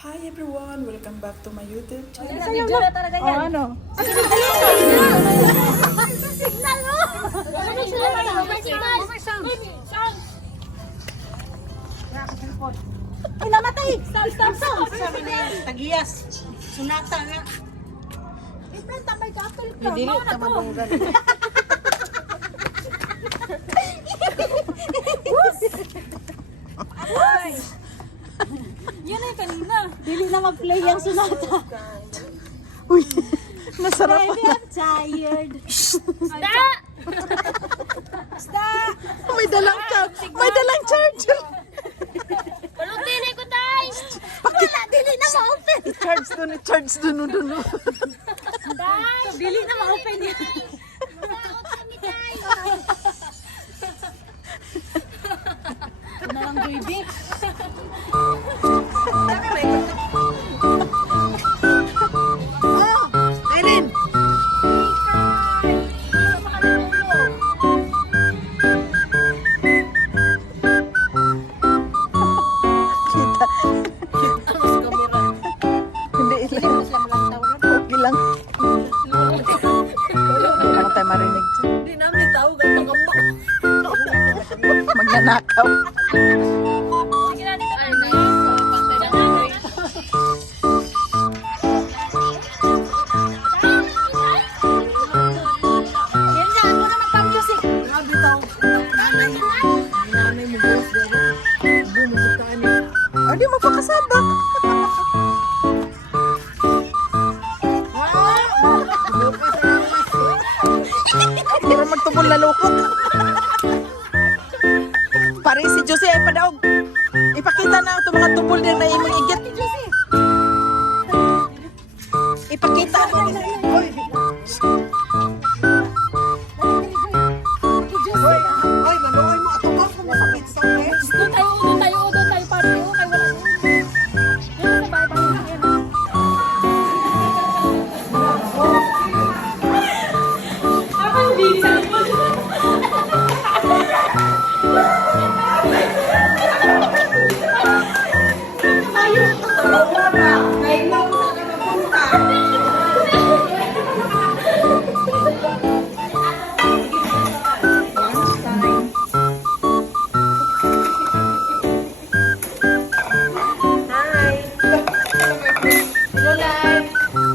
Hi everyone! Welcome back to my YouTube channel. Sa'yo na talaga yan. Oh, ano? Signal mo! Ay, namatay! Stop! Sabi na yan, tagiyas. Sunata nga. Friend, tambay ka. Actually, Hindi rin tamadunggan. Yan ay kanina. Dili na mag-play yung sunata. Uy, nasarap. Baby, I'm tired. Stop! May dalang charge. May dalang charger. Palutin ko tayo! Wala, dili na ma-open. Charge dun. Dili na ma-open yan. Ito na lang, baby. Erin! Kita. Mas kamera. Hindi lang. Mas lang tawag. Okay lang. Wala ko tayo marinig dyan. Hindi namin tawag ang pagkapak. Magnanakaw. Sige na dito. Ay, nice. Yan na, ako na magpa-music. Grabe tawag. Nanay mo boss. Bumusok ka ni. O, di magpakasabak. Puro magtubol na lukot. Pare si Jose ay padaog. Ipakita na ito mga tubol din na imong igit. Ipakita mo. Oy, Ay, manuoy mo. Ato ba kung masakit sa pets? Doon tayo, party. Okay, wala. Yan na sa bahay, yan na.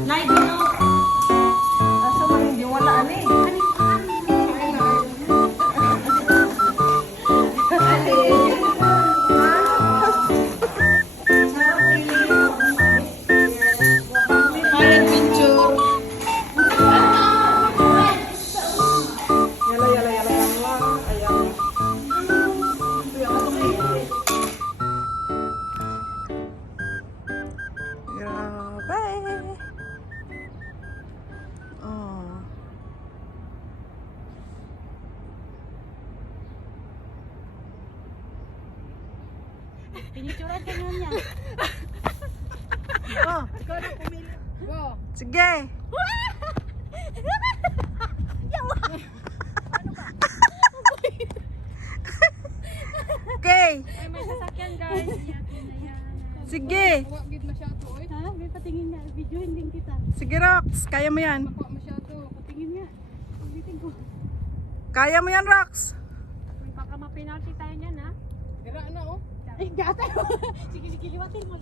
Live, no? Asa man hindi wala ani? grabe. Oh. Pinicturean ka nga niya. Oh, Ikaw na pumili. Wow. sige. Okay, Ay, may sasakyan, guys. sige. Wag gid masyado oy. Ha? May patingin nga. Videoin din kita. Sige, Rox. Kaya mo yan. Wag masyado. Patingin nga. Ulitin ko. Kaya mo yan, Rox. Uy, baka ma-penalty tayo niyan, ha? Dira na oh. Ay, gata. Sige, liwatin mo.